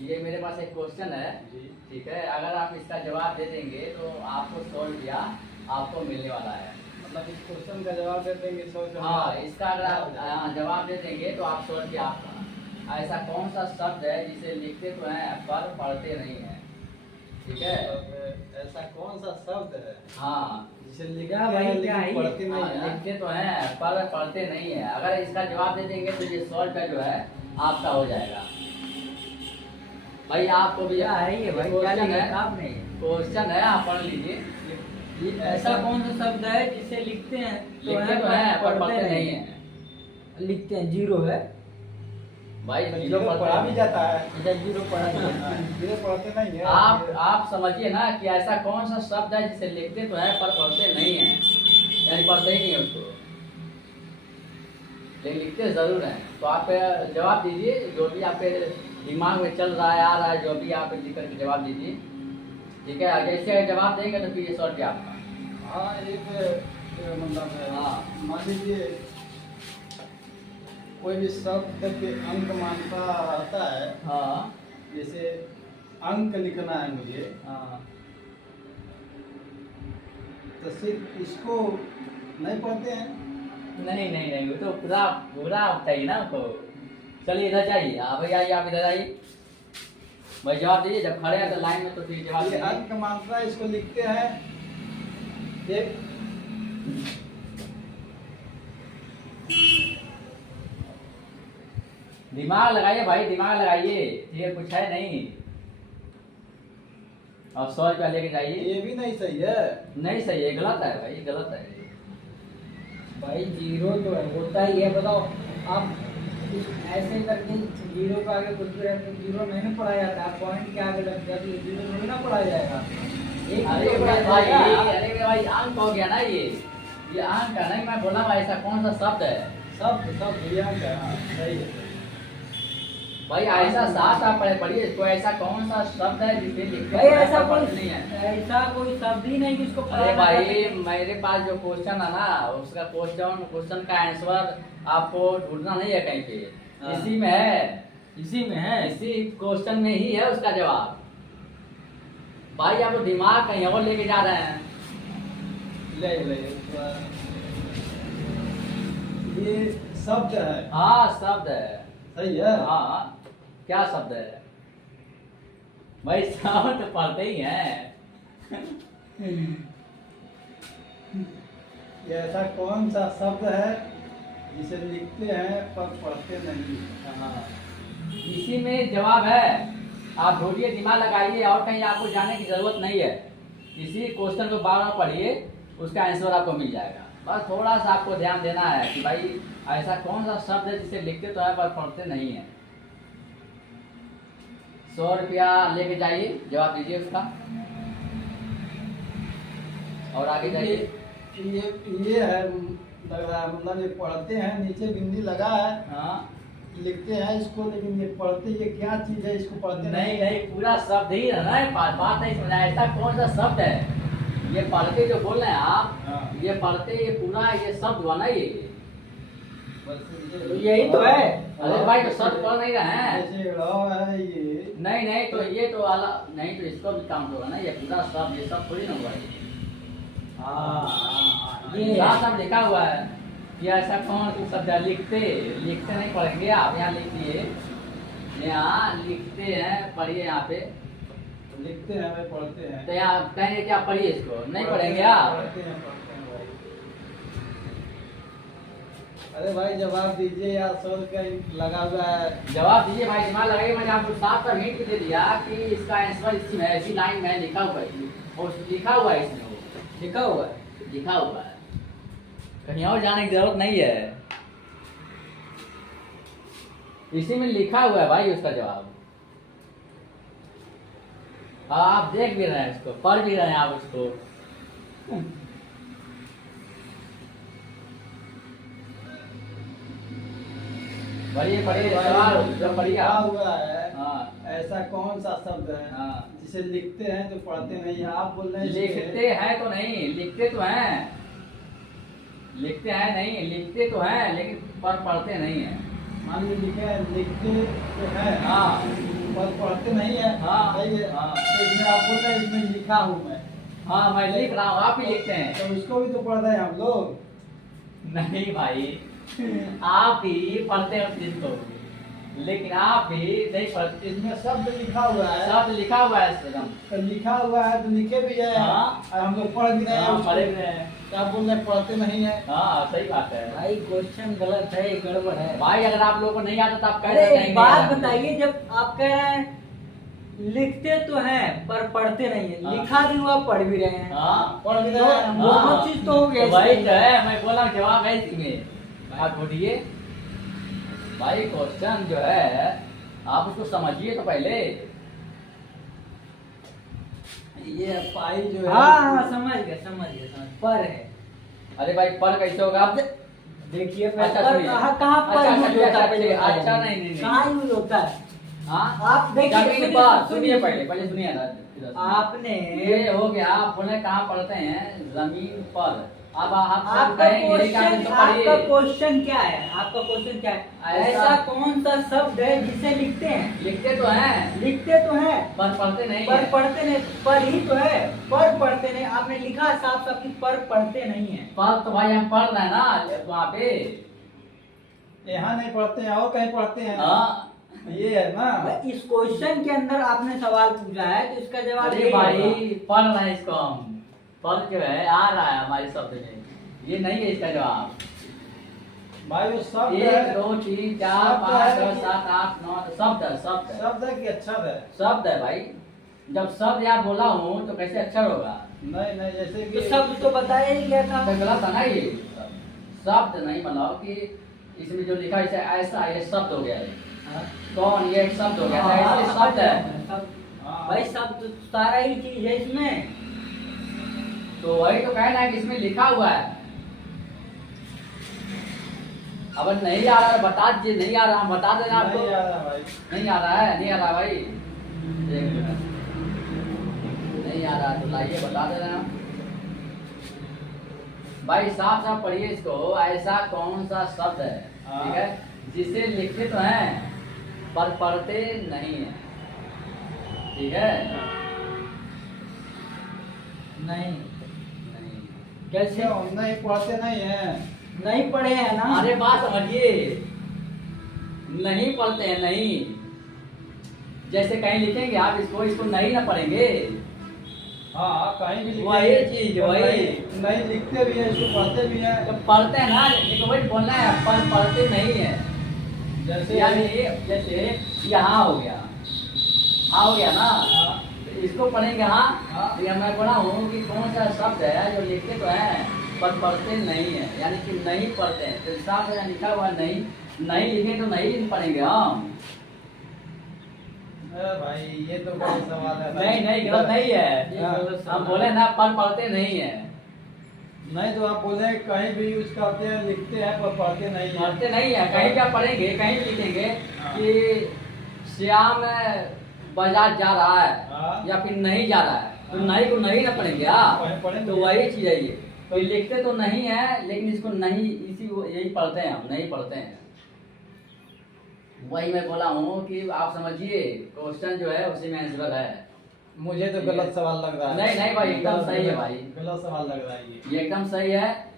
ये मेरे पास एक क्वेश्चन है, ठीक है। अगर आप इसका जवाब दे देंगे तो आपको 100 रुपया आपको मिलने वाला है। मतलब इस क्वेश्चन का जवाब दे देंगे 100 हाँ, इसका अगर आप जवाब दे देंगे तो आप 100 रुपया आपका। ऐसा कौन सा शब्द है जिसे लिखते तो हैं पर पढ़ते नहीं है? ठीक है, ऐसा कौन सा शब्द है हाँ, जिसे लिखा भाई क्या है पढ़ते नहीं है? लिखते तो हैं पर पढ़ते नहीं है। अगर इसका जवाब दे देंगे तो ये 100 रुपया जो है आपका हो जाएगा। भाई आपको भी है ये भाई, क्या लिखा है आपने? क्वेश्चन है, आप पढ़ लीजिए। ऐसा कौन सा शब्द है जिसे लिखते हैं लिखते तो हैं पर पढ़ते नहीं है? लिखते हैं, जीरो है भाई जीरो पढ़ा भी जाता है। अच्छा, जीरो पढ़ा जाता है। जीरो पढ़ते नहीं है। आप समझिए ना कि ऐसा कौन सा शब्द है जिसे लिखते तो है पर पढ़ते नहीं है, यानी पढ़ते ही नहीं है उसको, लेकिन लिखते जरूर हैं। तो आप जवाब दीजिए, जो भी आपके दिमाग में चल रहा है, आ रहा है, जो भी आप लिख करके जवाब दीजिए। ठीक है, जैसे जवाब देंगे तो फिर ये 100 रुपया आपका। हाँ, एक मतलब हाँ, मान लीजिए कोई भी शब्द के अंक मानता रहता है। हाँ, जैसे अंक लिखना है मुझे, हाँ, तो सिर्फ इसको नहीं पढ़ते हैं। नहीं नहीं नहीं, वो तो पूरा पूरा चाहिए ना हमको। चलिए इधर जाइए, आप भैया आइए, आप इधर आइए। भाई जवाब दीजिए, जब खड़े हैं तो लाइन में तो फिर जवाब ये दीजिए। अंक मात्रा इसको लिखते हैं एक दिमाग लगाइए भाई, दिमाग लगाइए, ये कुछ है नहीं। और 100 रुपया लेके जाइए। ये भी नहीं सही है। नहीं सही है, गलत है भाई, गलत है। भाई जीरो तो है, होता ही है। बताओ आप कुछ ऐसे करके जीरो के आगे कुछ भी रखते, जीरो नहीं पढ़ा जाता है। पॉइंट के आगे लग जाती है, जीरो नहीं ना पढ़ा जाएगा। एक अरे जीरो भाई, पढ़ा जाएगा। अरे भाई, अंक हो गया ना ये अंक है। नहीं, मैं बोला भाई ऐसा कौन सा शब्द है? सब भैया का सही है। भाई ऐसा साफ साफ पढ़िए इसको। ऐसा कौन सा शब्द है जिसे लिखते भाई समय ऐसा पर कोई पढ़ते नहीं है? ऐसा कोई शब्द ही नहीं जिसको अरे भाई, मेरे पास जो क्वेश्चन है ना, उसका क्वेश्चन का आंसर आपको ढूंढना नहीं है कहीं पे, हाँ। इसी में है। इसी में है। इसी क्वेश्चन में ही है उसका जवाब। भाई आप दिमाग कहीं और लेके जा रहे हैं। ले ये शब्द है। हाँ, शब्द है। सही है। हाँ, क्या शब्द है भाई? शब्द तो पढ़ते ही हैं। ये ऐसा कौन सा शब्द है जिसे लिखते हैं पर पढ़ते नहीं? हाँ, इसी में जवाब है। आप ढूंढिए, दिमाग लगाइए, और कहीं आपको जाने की जरूरत नहीं है। इसी क्वेश्चन को बार बार पढ़िए, उसका आंसर आपको मिल जाएगा। बस थोड़ा सा आपको ध्यान देना है कि भाई ऐसा कौन सा शब्द है जिसे लिखते तो है पर पढ़ते नहीं है। 100 रुपया लेके जाइए, जवाब दीजिए उसका, और आगे जाइए। ये है, लग रहा है मतलब ये पढ़ते हैं, नीचे बिंदी लगा है। हाँ, लिखते हैं इसको, लेकिन ये पढ़ते, ये क्या चीज है इसको पढ़ते नहीं नहीं, पूरा शब्द ही है ना, बात नहीं समझा। ऐसा कौन सा शब्द है? ये पढ़ते जो बोल रहे हैं आप, हाँ। ये पढ़ते, ये पूरा ये शब्द हुआ ना ये। तो यही तो है। अरे भाई, तो शब्द पढ़ नहीं रहे हैं। जैसे ड़ है ये। नहीं नहीं, तो ये तो अलग नहीं, तो इसको भी काउंट होगा ना, ये पूरा शब्द, ये सब थोड़ी ना हुआ है। हाँ, ये यहाँ सब लिखा हुआ है कि ऐसा कौन सा शब्द है। लिखते लिखते नहीं पढ़ेंगे आप, यहाँ लिख दिए, यहाँ लिखते हैं, पढ़िए यहाँ पे। लिखते हैं भाई, पढ़ते हैं। तो यहाँ कहेंगे क्या? पढ़िए इसको, नहीं पढ़ेंगे आप? पढ़ते हैं भाई। अरे भाई जवाब दीजिए यार, 100 रुपया लगा हुआ है। जवाब दीजिए भाई, दिमाग लगाइए। मैंने आपको साफ साफ हिंट भी दे दिया कि इसका आंसर इसी में है, इसी लाइन में लिखा हुआ है, और लिखा हुआ है इसमें, वो लिखा हुआ है। लिखा हुआ है, कहीं और जाने की जरूरत नहीं है। इसी में लिखा हुआ है भाई उसका जवाब। आप देख भी रहे हैं इसको, पढ़ भी रहे हैं आप उसको। पढ़िए पढ़िए, सवाल जब पढ़िए लिखा आप। हुआ है। हाँ, ऐसा कौन सा शब्द है हाँ। जिसे लिखते हैं तो पढ़ते नहीं है? आप बोल रहे हैं लिखते हैं तो नहीं, लिखते तो हैं, लिखते हैं नहीं, लिखते तो हैं लेकिन पर पढ़ते नहीं है। मान लीजिए लिखे हैं, लिखते तो है। हाँ, पर पढ़ते नहीं है। हाँ, सही है। हाँ। तो इसमें आप बोलते हैं इसमें लिखा हूँ मैं। हाँ मैं लिख रहा हूँ, आप ही लिखते हैं। तो उसको भी तो पढ़ते हैं हम लोग। नहीं भाई, आप ही पढ़ते हो जिसको, लेकिन आप ही नहीं पढ़ते। इसमें शब्द लिखा हुआ है। शब्द लिखा हुआ है एकदम। तो लिखा हुआ है तो लिखे भी है। हाँ। और हम लोग पढ़ भी रहे हैं हाँ, उसको। पढ़े भी रहे हैं। तो आप बोल रहे हैं पढ़ते नहीं है। हाँ सही बात है भाई क्वेश्चन गलत है, गड़बड़ है। भाई। अगर आप लोगों को नहीं आता तो आप अरे कैसे एक कहेंगे बात यार? बताइए, जब आप कह रहे हैं लिखते तो हैं पर पढ़ते नहीं है, हाँ। लिखा भी हुआ पढ़ भी रहे हैं, हाँ पढ़ भी तो रहे हैं हम। दोनों हाँ। चीज तो हो गया तो भाई इसके जो अंदर। है, मैं बोला जवाब है इसमें। आप बोलिए भाई, क्वेश्चन जो है आप उसको समझिए तो पहले। ये पाई जो है। हाँ हाँ समझ गया पर है। अरे भाई पर कैसे होगा? अब देखिए अच्छा, पर सुनिए। कहाँ पर अच्छा, यूज होता है, पहले अच्छा, बताइए। अच्छा, नहीं। कहाँ यूज होता है? हाँ आप देखिए, जमीन पर सुनिए, पहले सुनिए ना। आपने ये हो गया, आप बोले कहाँ पढ़ते हैं? जमीन पर। अब आप सब आपका कहेंगे कि आप क्वेश्चन तो आपका पढ़िए। क्वेश्चन क्या है? आपका क्वेश्चन क्या है? ऐसा- ऐसा कौन सा शब्द है जिसे लिखते हैं? लिखते तो हैं लिखते तो हैं पर पढ़ते नहीं पर हैं। पढ़ते नहीं। पर ही तो है, पर पढ़ते नहीं। आपने लिखा साफ साफ कि पर पढ़ते नहीं है। पर तो भाई हम पढ़ रहे हैं ना वहाँ पे। यहाँ नहीं पढ़ते हैं और कहीं पढ़ते हैं। हाँ ये है ना। भाई, इस क्वेश्चन के अंदर आपने सवाल पूछा है तो इसका जवाब अरे यही भाई होगा। पढ़ रहे हैं इसको हम। पर जो है आ रहा है हमारे शब्द में, ये नहीं है इसका जवाब। भाई वो शब्द 1 है। 2 3 4 शब्द 5 है 6 7 8 9 शब्द है, शब्द है। शब्द है कि अक्षर है? शब्द है भाई। जब शब्द यहाँ बोला हूँ तो कैसे अक्षर होगा? नहीं जैसे तो कि शब्द तो बताया ही गया था। तो गलत है ना ये। शब्द नहीं मतलब कि इसमें जो लिखा है ऐसा, ये शब्द हो गया है। हाँ। कौन? ये एक शब्द हो गया था, हाँ, ऐसे शब्द है। हाँ। भाई शब्द तो सारा ही चीज है इसमें। तो वही तो कहना है कि इसमें लिखा हुआ है। अब नहीं आ रहा है बता दीजिए। नहीं आ रहा, हम बता देना आपको। नहीं आ रहा भाई। नहीं आ रहा है, नहीं आ रहा भाई। एक मिनट। नहीं आ रहा तो लाइए बता दे रहे हैं हम। भाई साफ साफ पढ़िए इसको। ऐसा कौन सा शब्द है, हाँ। ठीक है, जिसे लिखते तो हैं पर पढ़ते नहीं है? ठीक है। नहीं नहीं। कैसे? क्यों नहीं पढ़ते नहीं है? नहीं पढ़े हैं ना। अरे बात समझिए, नहीं पढ़ते हैं नहीं। जैसे कहीं लिखेंगे आप इसको, इसको नहीं ना पढ़ेंगे। हाँ कहीं भी लिखे। वही चीज, वही। नहीं लिखते भी है, इसको पढ़ते भी है। तो पढ़ते हैं ना, देखो वही बोलना है, पर पढ़ते नहीं है। जैसे यानी जैसे यहाँ हो गया, हाँ हो गया ना। हाँ। तो इसको पढ़ेंगे हाँ। हाँ। तो मैं बोला हूँ कि कौन सा शब्द है जो लिखते तो हैं पर पढ़ते नहीं है, यानी कि नहीं पढ़ते हैं। तो साफ यहाँ लिखा हुआ नहीं, नहीं लिखे तो नहीं पढ़ेंगे हम। अरे भाई ये तो गलत सवाल है। नहीं गलत नहीं ये है। गलत सवाल हम बोले ना पर पढ़ते नहीं है। नहीं तो आप बोले कहीं भी यूज करते हैं, लिखते हैं पर पढ़ते नहीं है। पढ़ते नहीं है। कहीं क्या पढ़ेंगे, कहीं भी लिखेंगे हाँ। कि श्याम बाजार जा रहा है हाँ। या फिर नहीं जा रहा है, तो हाँ। नहीं को नहीं ना पढ़ेंगे पढ़ेंगे। तो वही चीज है ये। तो लिखते तो नहीं है, लेकिन इसको नहीं, इसी यही पढ़ते हैं हम, नहीं पढ़ते हैं। वही मैं बोला हूँ कि आप समझिए, क्वेश्चन जो है उसी में आंसर है। मुझे तो गलत सवाल लग रहा है। नहीं भाई, एकदम सही है भाई। गलत सवाल लग रहा है ये। ये एकदम सही है।